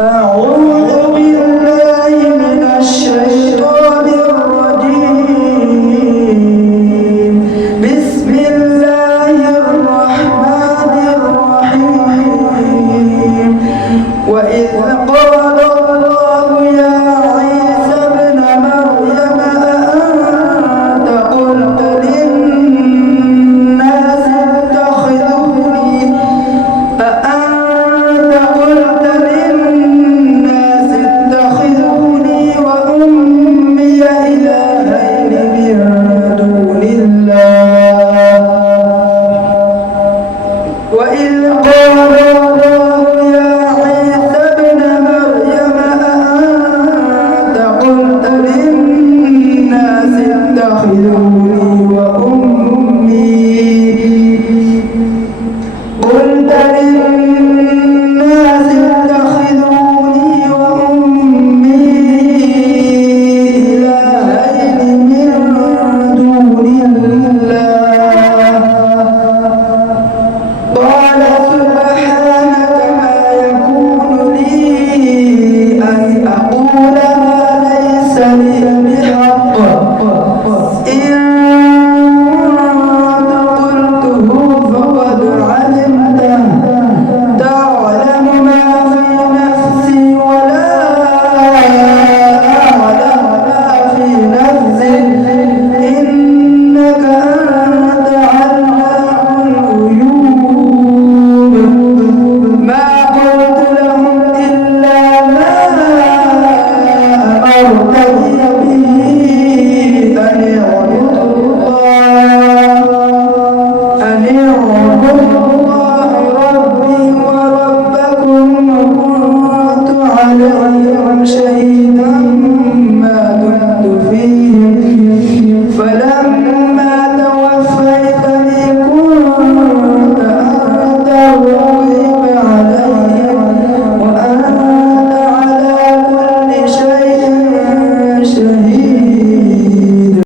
أعوذ بالله من الشيطان الرجيم. بسم الله الرحمن الرحيم. وإذ قال الله يا عيسى ابن مريم أأنت قلت للناس اتخذوني وأمي إلهين من دون الله. وإذ قال الله يا عيسى ابن مريم أأنت قلت للناس اتخذوني وأمي